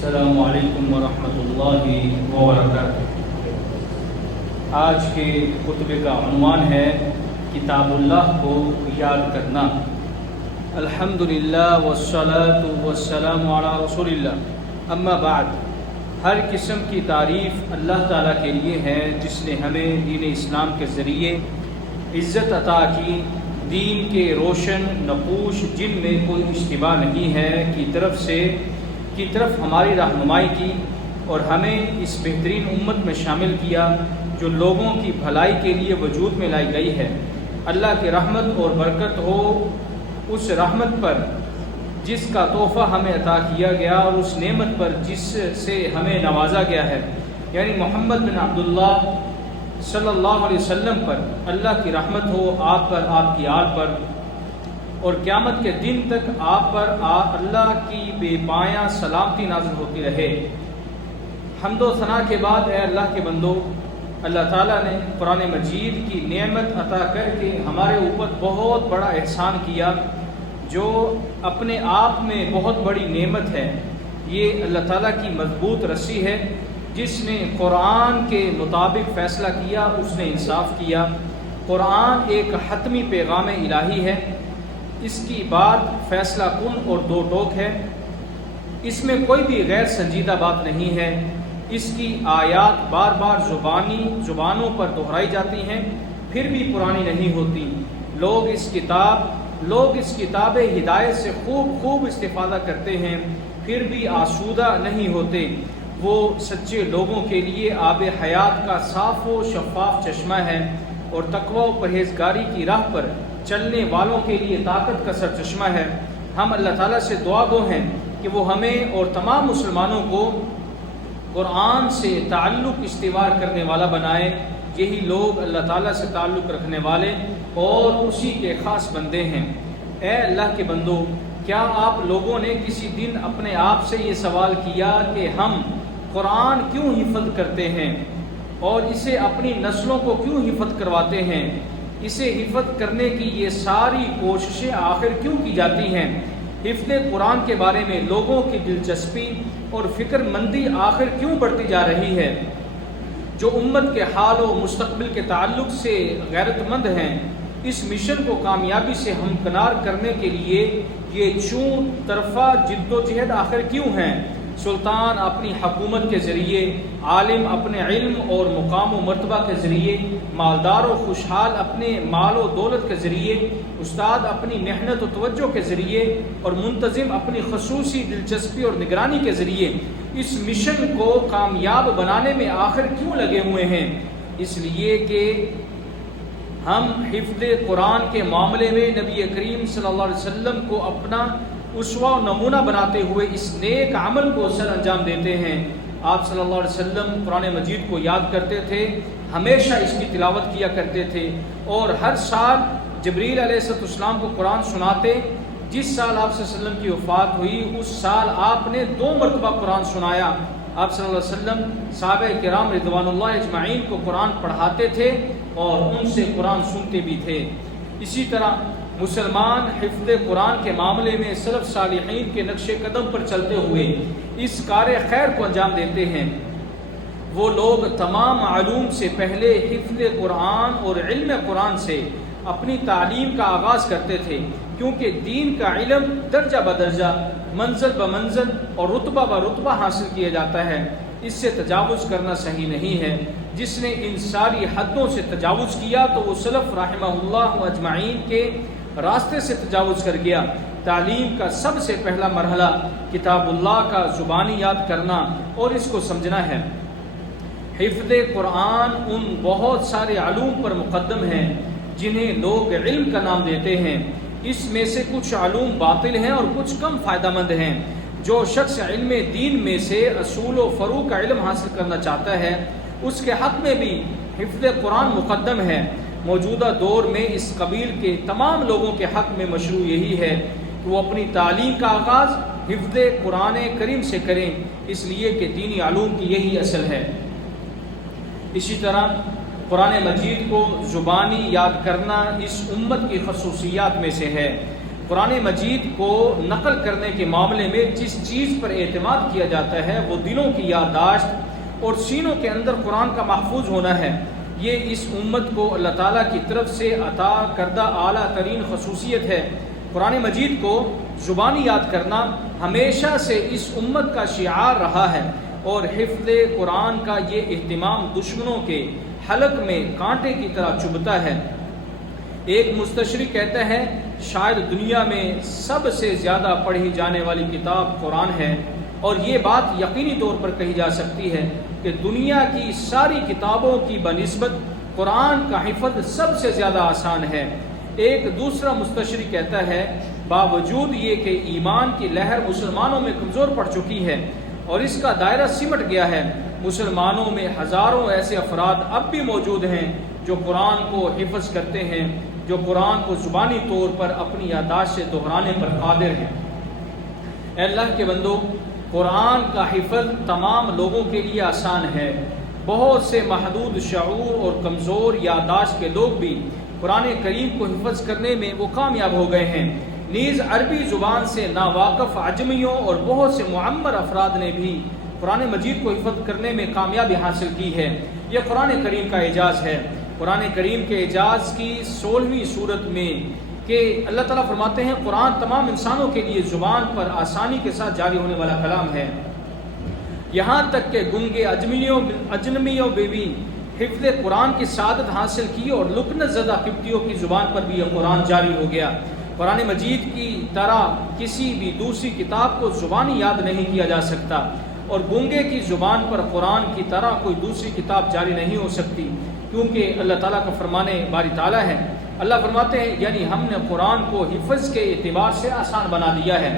السلام علیکم ورحمۃ اللہ وبرکاتہ۔ آج کے خطبے کا عنوان ہے کتاب اللہ کو یاد کرنا۔ الحمدللہ والصلاۃ والسلام علی رسول اللہ، اما بعد۔ ہر قسم کی تعریف اللہ تعالیٰ کے لیے ہے جس نے ہمیں دین اسلام کے ذریعے عزت عطا کی، دین کے روشن نقوش جن میں کوئی اشتباہ نہیں ہے کی طرف ہماری رہنمائی کی اور ہمیں اس بہترین امت میں شامل کیا جو لوگوں کی بھلائی کے لیے وجود میں لائی گئی ہے۔ اللہ کی رحمت اور برکت ہو اس رحمت پر جس کا تحفہ ہمیں عطا کیا گیا اور اس نعمت پر جس سے ہمیں نوازا گیا ہے، یعنی محمد بن عبداللہ صلی اللہ علیہ وسلم پر اللہ کی رحمت ہو، آپ پر، آپ کی آل پر، اور قیامت کے دن تک آپ پر اللہ کی بے پایاں سلامتی نازل ہوتی رہے۔ حمد و ثنا کے بعد اے اللہ کے بندو، اللہ تعالیٰ نے قرآن مجید کی نعمت عطا کر کے ہمارے اوپر بہت بڑا احسان کیا جو اپنے آپ میں بہت بڑی نعمت ہے۔ یہ اللہ تعالیٰ کی مضبوط رسی ہے۔ جس نے قرآن کے مطابق فیصلہ کیا اس نے انصاف کیا۔ قرآن ایک حتمی پیغام الہی ہے، اس کی بات فیصلہ کن اور دو ٹوک ہے، اس میں کوئی بھی غیر سنجیدہ بات نہیں ہے۔ اس کی آیات بار بار زبانوں پر دہرائی جاتی ہیں پھر بھی پرانی نہیں ہوتی۔ لوگ اس کتاب ہدایت سے خوب استفادہ کرتے ہیں پھر بھی آسودہ نہیں ہوتے۔ وہ سچے لوگوں کے لیے آب حیات کا صاف و شفاف چشمہ ہے اور تقوی و پرہیزگاری کی راہ پر چلنے والوں کے لیے طاقت کا سرچشمہ ہے۔ ہم اللہ تعالیٰ سے دعا گو ہیں کہ وہ ہمیں اور تمام مسلمانوں کو قرآن سے تعلق استوار کرنے والا بنائے۔ یہی لوگ اللہ تعالیٰ سے تعلق رکھنے والے اور اسی کے خاص بندے ہیں۔ اے اللہ کے بندو، کیا آپ لوگوں نے کسی دن اپنے آپ سے یہ سوال کیا کہ ہم قرآن کیوں حفظ کرتے ہیں اور اسے اپنی نسلوں کو کیوں حفظ کرواتے ہیں؟ اسے حفظ کرنے کی یہ ساری کوششیں آخر کیوں کی جاتی ہیں؟ حفظ قرآن کے بارے میں لوگوں کی دلچسپی اور فکر مندی آخر کیوں بڑھتی جا رہی ہے؟ جو امت کے حال و مستقبل کے تعلق سے غیرت مند ہیں، اس مشن کو کامیابی سے ہمکنار کرنے کے لیے یہ چون طرفہ جد و جہد آخر کیوں ہیں؟ سلطان اپنی حکومت کے ذریعے، عالم اپنے علم اور مقام و مرتبہ کے ذریعے، مالدار و خوشحال اپنے مال و دولت کے ذریعے، استاد اپنی محنت و توجہ کے ذریعے اور منتظم اپنی خصوصی دلچسپی اور نگرانی کے ذریعے اس مشن کو کامیاب بنانے میں آخر کیوں لگے ہوئے ہیں؟ اس لیے کہ ہم حفظ قرآن کے معاملے میں نبی کریم صلی اللہ علیہ وسلم کو اپنا اسوہ و نمونہ بناتے ہوئے اس نیک عمل کو سر انجام دیتے ہیں۔ آپ صلی اللہ علیہ وسلم قرآن مجید کو یاد کرتے تھے، ہمیشہ اس کی تلاوت کیا کرتے تھے اور ہر سال جبریل علیہ السلام کو قرآن سناتے۔ جس سال آپ صلی اللہ علیہ وسلم کی وفات ہوئی اس سال آپ نے 2 مرتبہ قرآن سنایا۔ آپ صلی اللہ علیہ وسلم صحابہ کرام رضوان اللہ اجمعین کو قرآن پڑھاتے تھے اور ان سے قرآن سنتے بھی تھے۔ اسی طرح مسلمان حفظ قرآن کے معاملے میں سلف صالحین کے نقش قدم پر چلتے ہوئے اس کار خیر کو انجام دیتے ہیں۔ وہ لوگ تمام علوم سے پہلے حفظ قرآن اور علم قرآن سے اپنی تعلیم کا آغاز کرتے تھے، کیونکہ دین کا علم درجہ بدرجہ، منزل بمنزل اور رتبہ برتبہ حاصل کیا جاتا ہے۔ اس سے تجاوز کرنا صحیح نہیں ہے۔ جس نے ان ساری حدوں سے تجاوز کیا تو وہ سلف رحمہ اللہ اجمعین کے راستے سے تجاوز کر گیا۔ تعلیم کا سب سے پہلا مرحلہ کتاب اللہ کا زبانی یاد کرنا اور اس کو سمجھنا ہے۔ حفظ قرآن ان بہت سارے علوم پر مقدم ہیں جنہیں لوگ علم کا نام دیتے ہیں۔ اس میں سے کچھ علوم باطل ہیں اور کچھ کم فائدہ مند ہیں۔ جو شخص علم دین میں سے اصول و فروع کا علم حاصل کرنا چاہتا ہے اس کے حق میں بھی حفظ قرآن مقدم ہے۔ موجودہ دور میں اس قبیل کے تمام لوگوں کے حق میں مشروع یہی ہے کہ وہ اپنی تعلیم کا آغاز حفظ قرآن کریم سے کریں، اس لیے کہ دینی علوم کی یہی اصل ہے۔ اسی طرح قرآن مجید کو زبانی یاد کرنا اس امت کی خصوصیات میں سے ہے۔ قرآن مجید کو نقل کرنے کے معاملے میں جس چیز پر اعتماد کیا جاتا ہے وہ دلوں کی یادداشت اور سینوں کے اندر قرآن کا محفوظ ہونا ہے۔ یہ اس امت کو اللہ تعالیٰ کی طرف سے عطا کردہ اعلیٰ ترین خصوصیت ہے۔ قرآن مجید کو زبانی یاد کرنا ہمیشہ سے اس امت کا شعار رہا ہے، اور حفظ قرآن کا یہ اہتمام دشمنوں کے حلق میں کانٹے کی طرح چبھتا ہے۔ ایک مستشرق کہتا ہے شاید دنیا میں سب سے زیادہ پڑھی جانے والی کتاب قرآن ہے، اور یہ بات یقینی طور پر کہی جا سکتی ہے کہ دنیا کی ساری کتابوں کی بنسبت قرآن کا حفظ سب سے زیادہ آسان ہے۔ ایک دوسرا مستشرق کہتا ہے باوجود یہ کہ ایمان کی لہر مسلمانوں میں کمزور پڑ چکی ہے اور اس کا دائرہ سمٹ گیا ہے، مسلمانوں میں ہزاروں ایسے افراد اب بھی موجود ہیں جو قرآن کو حفظ کرتے ہیں، جو قرآن کو زبانی طور پر اپنی یادداشت سے دہرانے پر قادر ہیں۔ اے اللہ کے بندو، قرآن کا حفظ تمام لوگوں کے لیے آسان ہے۔ بہت سے محدود شعور اور کمزور یادداشت کے لوگ بھی قرآن کریم کو حفظ کرنے میں وہ کامیاب ہو گئے ہیں۔ نیز عربی زبان سے ناواقف عجمیوں اور بہت سے معمر افراد نے بھی قرآن مجید کو حفظ کرنے میں کامیابی حاصل کی ہے۔ یہ قرآن کریم کا اعجاز ہے۔ قرآن کریم کے اعجاز کی 16ویں صورت میں کہ اللہ تعالیٰ فرماتے ہیں قرآن تمام انسانوں کے لیے زبان پر آسانی کے ساتھ جاری ہونے والا کلام ہے، یہاں تک کہ گنگے اجنبیوں میں بھی حفظ قرآن کی سعادت حاصل کی، اور لکنت زدہ قبطیوں کی زبان پر بھی یہ قرآن جاری ہو گیا۔ قرآن مجید کی طرح کسی بھی دوسری کتاب کو زبانی یاد نہیں کیا جا سکتا، اور گنگے کی زبان پر قرآن کی طرح کوئی دوسری کتاب جاری نہیں ہو سکتی، کیونکہ اللہ تعالیٰ کا فرمانے باری تعالیٰ ہے۔ اللہ فرماتے ہیں یعنی ہم نے قرآن کو حفظ کے اعتبار سے آسان بنا دیا ہے،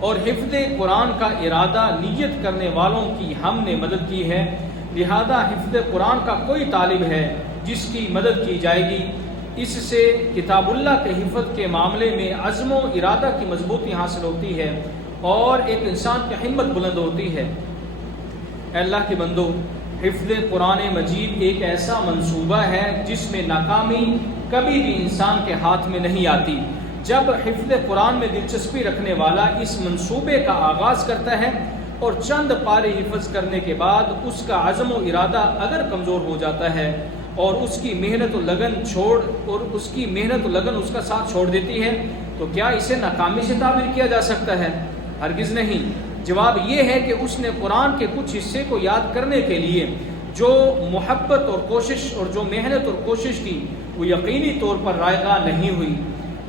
اور حفظ قرآن کا ارادہ نیت کرنے والوں کی ہم نے مدد کی ہے، لہذا حفظ قرآن کا کوئی طالب ہے جس کی مدد کی جائے گی۔ اس سے کتاب اللہ کے حفظ کے معاملے میں عزم و ارادہ کی مضبوطی حاصل ہوتی ہے اور ایک انسان کی ہمت بلند ہوتی ہے۔ اے اللہ کے بندو، حفظ قرآن مجید ایک ایسا منصوبہ ہے جس میں ناکامی کبھی بھی انسان کے ہاتھ میں نہیں آتی۔ جب حفظ قرآن میں دلچسپی رکھنے والا اس منصوبے کا آغاز کرتا ہے اور چند پارے حفظ کرنے کے بعد اس کا عزم و ارادہ اگر کمزور ہو جاتا ہے اور اس کی محنت و لگن اس کا ساتھ چھوڑ دیتی ہے، تو کیا اسے ناکامی سے تعبیر کیا جا سکتا ہے؟ ہرگز نہیں۔ جواب یہ ہے کہ اس نے قرآن کے کچھ حصے کو یاد کرنے کے لیے جو محبت اور کوشش اور جو محنت اور کوشش کی وہ یقینی طور پر رائگاں نہیں ہوئی،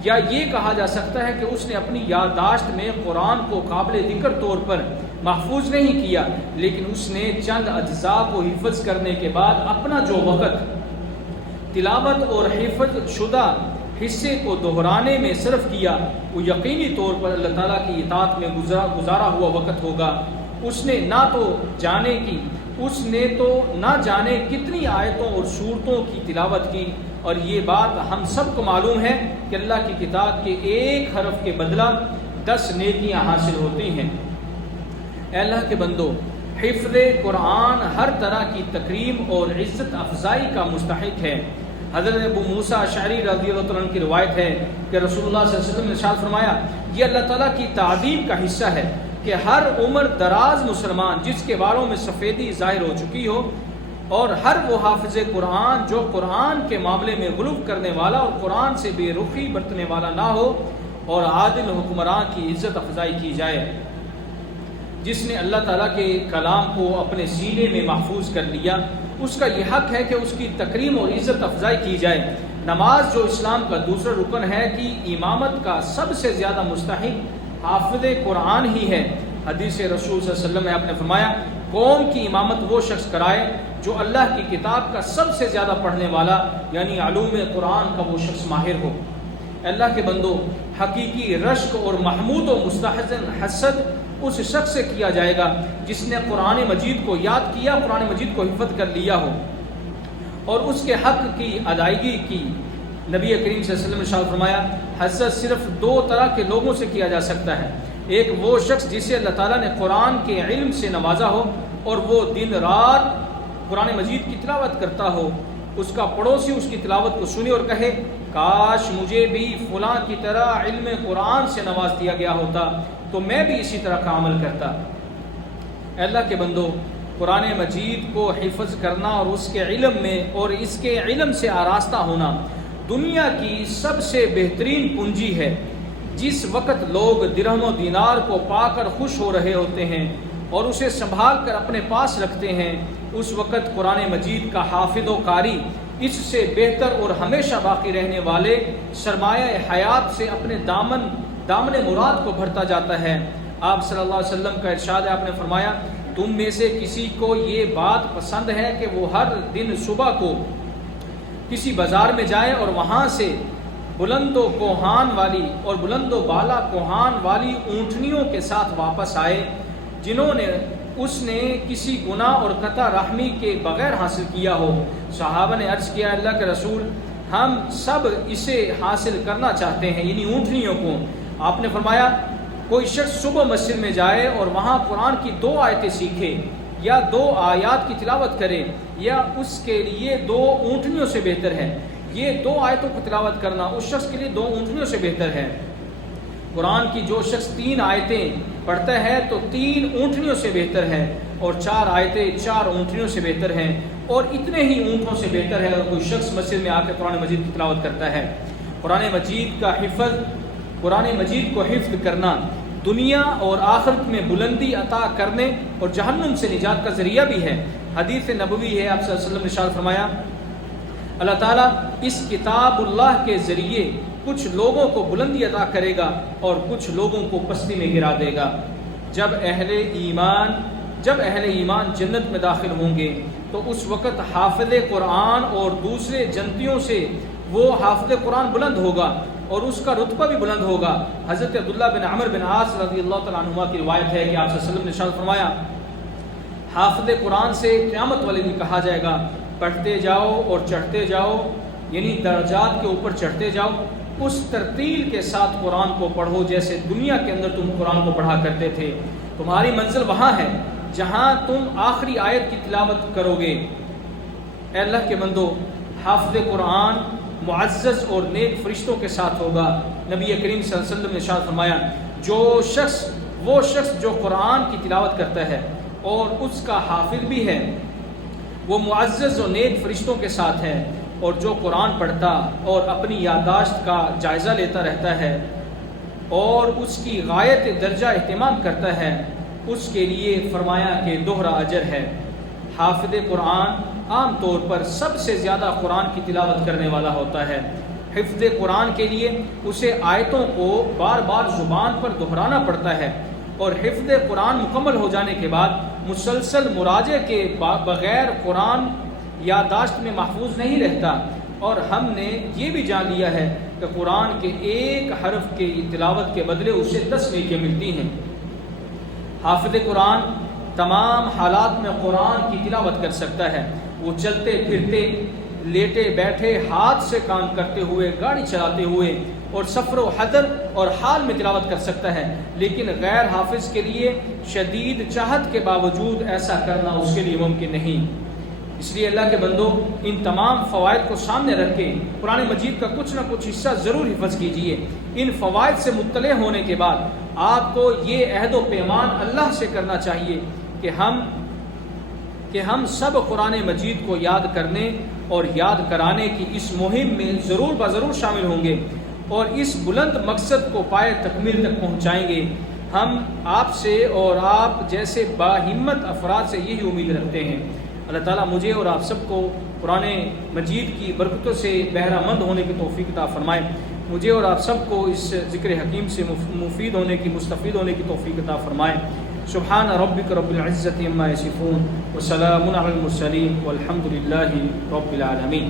یا یہ کہا جا سکتا ہے کہ اس نے اپنی یادداشت میں قرآن کو قابل ذکر طور پر محفوظ نہیں کیا، لیکن اس نے چند اجزاء کو حفظ کرنے کے بعد اپنا جو وقت تلاوت اور حفظ شدہ حصے کو دہرانے میں صرف کیا وہ یقینی طور پر اللہ تعالیٰ کی اطاعت میں گزارا ہوا وقت ہوگا۔ اس نے نہ جانے کتنی آیتوں اور سورتوں کی تلاوت کی، اور یہ بات ہم سب کو معلوم ہے کہ اللہ کی کتاب کے ایک حرف کے بدلہ 10 نیکیاں حاصل ہوتی ہیں۔ اے اللہ کے بندو، حفظ قرآن ہر طرح کی تکریم اور عزت افزائی کا مستحق ہے۔ حضرت ابو موسیٰ اشعری رضی اللہ عنہ کی روایت ہے کہ رسول اللہ صلی اللہ علیہ وسلم نے ارشاد فرمایا یہ اللہ تعالیٰ کی تعظیم کا حصہ ہے کہ ہر عمر دراز مسلمان جس کے بالوں میں سفیدی ظاہر ہو چکی ہو، اور ہر وہ حافظ قرآن جو قرآن کے معاملے میں غلو کرنے والا اور قرآن سے بے رخی برتنے والا نہ ہو، اور عادل حکمران کی عزت افزائی کی جائے۔ جس نے اللہ تعالیٰ کے کلام کو اپنے سینے میں محفوظ کر لیا، اس کا یہ حق ہے کہ اس کی تکریم اور عزت افزائی کی جائے۔ نماز جو اسلام کا دوسرا رکن ہے کہ امامت کا سب سے زیادہ مستحق حافظ قرآن ہی ہے۔ حدیث رسول صلی اللہ علیہ وسلم میں آپ نے فرمایا قوم کی امامت وہ شخص کرائے جو اللہ کی کتاب کا سب سے زیادہ پڑھنے والا یعنی علوم قرآن کا وہ شخص ماہر ہو۔ اللہ کے بندو، حقیقی رشک اور محمود و مستحسن حسد اس شخص سے کیا جائے گا جس نے قرآن مجید کو یاد کیا، قرآن مجید کو حفظ کر لیا ہو اور اس کے حق کی ادائیگی کی۔ نبی کریم صلی اللہ علیہ وسلم نے ارشاد فرمایا حسد صرف 2 طرح کے لوگوں سے کیا جا سکتا ہے، ایک وہ شخص جسے اللہ تعالیٰ نے قرآن کے علم سے نوازا ہو اور وہ دن رات قرآن مجید کی تلاوت کرتا ہو اس کا پڑوسی اس کی تلاوت کو سنے اور کہے کاش مجھے بھی فلاں کی طرح علم قرآن سے نواز دیا گیا ہوتا تو میں بھی اسی طرح کا عمل کرتا۔ اے اللہ کے بندو، قرآن مجید کو حفظ کرنا اور اس کے علم میں اور اس کے علم سے آراستہ ہونا دنیا کی سب سے بہترین پونجی ہے۔ جس وقت لوگ درہم و دینار کو پا کر خوش ہو رہے ہوتے ہیں اور اسے سنبھال کر اپنے پاس رکھتے ہیں، اس وقت قرآن مجید کا حافظ و قاری اس سے بہتر اور ہمیشہ باقی رہنے والے سرمایہ حیات سے اپنے دامن مراد کو بھرتا جاتا ہے۔ آپ صلی اللہ علیہ وسلم کا ارشاد ہے، آپ نے فرمایا تم میں سے کسی کو یہ بات پسند ہے کہ وہ ہر دن صبح کو کسی بازار میں جائے اور وہاں سے بلند و کوہان والی اور بلند و بالا کوہان والی اونٹنیوں کے ساتھ واپس آئے جنہوں نے اس نے کسی گناہ اور قطع رحمی کے بغیر حاصل کیا ہو۔ صحابہ نے عرض کیا اللہ کے رسول، ہم سب اسے حاصل کرنا چاہتے ہیں، یعنی اونٹنیوں کو۔ آپ نے فرمایا کوئی شخص صبح مسجد میں جائے اور وہاں قرآن کی 2 آیتیں سیکھے یا 2 آیات کی تلاوت کرے، یا اس کے لیے 2 اونٹنیوں سے بہتر ہے۔ یہ 2 آیتوں کو تلاوت کرنا اس شخص کے لیے 2 اونٹنیوں سے بہتر ہے۔ قرآن کی جو شخص 3 آیتیں پڑھتا ہے تو 3 اونٹنیوں سے بہتر ہے، اور 4 آیتیں 4 اونٹنیوں سے بہتر ہیں، اور اتنے ہی اونٹوں سے بہتر ہے اگر کوئی شخص مسجد میں آ کے قرآن مجید کی تلاوت کرتا ہے۔ قرآن مجید کو حفظ کرنا دنیا اور آخرت میں بلندی عطا کرنے اور جہنم سے نجات کا ذریعہ بھی ہے۔ حدیث نبوی ہے، آپ صلی اللہ علیہ وسلم نے ارشاد فرمایا اللہ تعالیٰ اس کتاب اللہ کے ذریعے کچھ لوگوں کو بلندی عطا کرے گا اور کچھ لوگوں کو پستی میں گرا دے گا۔ جب اہل ایمان جنت میں داخل ہوں گے تو اس وقت حافظ قرآن اور دوسرے جنتیوں سے وہ حافظ قرآن بلند ہوگا اور اس کا رتبہ بھی بلند ہوگا۔ حضرت عبداللہ بن عمر بن عاص رضی اللہ تعالیٰ عنہما کی روایت ہے کہ آپ صلی اللہ علیہ وسلم نے ارشاد فرمایا حافظ قرآن سے قیامت والے دن کہا جائے گا پڑھتے جاؤ اور چڑھتے جاؤ، یعنی درجات کے اوپر چڑھتے جاؤ، اس ترتیل کے ساتھ قرآن کو پڑھو جیسے دنیا کے اندر تم قرآن کو پڑھا کرتے تھے۔ تمہاری منزل وہاں ہے جہاں تم آخری آیت کی تلاوت کرو گے۔ اے اللہ کے بندو، حافظ قرآن معزز اور نیک فرشتوں کے ساتھ ہوگا۔ نبی کریم صلی اللہ علیہ وسلم نے ارشاد فرمایا وہ شخص جو قرآن کی تلاوت کرتا ہے اور اس کا حافظ بھی ہے وہ معزز اور نیک فرشتوں کے ساتھ ہے، اور جو قرآن پڑھتا اور اپنی یادداشت کا جائزہ لیتا رہتا ہے اور اس کی غایت درجہ اہتمام کرتا ہے، اس کے لیے فرمایا کہ دوہرا اجر ہے۔ حافظ قرآن عام طور پر سب سے زیادہ قرآن کی تلاوت کرنے والا ہوتا ہے۔ حفظ قرآن کے لیے اسے آیتوں کو بار بار زبان پر دہرانا پڑتا ہے، اور حفظ قرآن مکمل ہو جانے کے بعد مسلسل مراجعے کے بغیر قرآن یادداشت میں محفوظ نہیں رہتا۔ اور ہم نے یہ بھی جان لیا ہے کہ قرآن کے ایک حرف کی تلاوت کے بدلے اسے 10 نیکیاں ملتی ہیں۔ حافظ قرآن تمام حالات میں قرآن کی تلاوت کر سکتا ہے۔ وہ چلتے پھرتے، لیٹے بیٹھے، ہاتھ سے کام کرتے ہوئے، گاڑی چلاتے ہوئے اور سفر و حضر اور حال میں تلاوت کر سکتا ہے، لیکن غیر حافظ کے لیے شدید چاہت کے باوجود ایسا کرنا اس کے لیے ممکن نہیں۔ اس لیے اللہ کے بندو، ان تمام فوائد کو سامنے رکھ کے قرآن مجید کا کچھ نہ کچھ حصہ ضرور حفظ کیجئے۔ ان فوائد سے مطلع ہونے کے بعد آپ کو یہ عہد و پیمان اللہ سے کرنا چاہیے کہ ہم سب قرآن مجید کو یاد کرنے اور یاد کرانے کی اس مہم میں ضرور بضرور شامل ہوں گے اور اس بلند مقصد کو پائے تکمیل تک پہنچائیں گے۔ ہم آپ سے اور آپ جیسے باہمت افراد سے یہی امید رکھتے ہیں۔ اللہ تعالیٰ مجھے اور آپ سب کو قرآن مجید کی برکتوں سے بہرہ مند ہونے کی توفیق عطا فرمائے۔ مجھے اور آپ سب کو اس ذکر حکیم سے مفید ہونے کی، مستفید ہونے کی توفیق عطا فرمائے۔ سبحان ربک رب العزت عما یصفون وسلام علی المرسلین والحمد للہ رب العالمین۔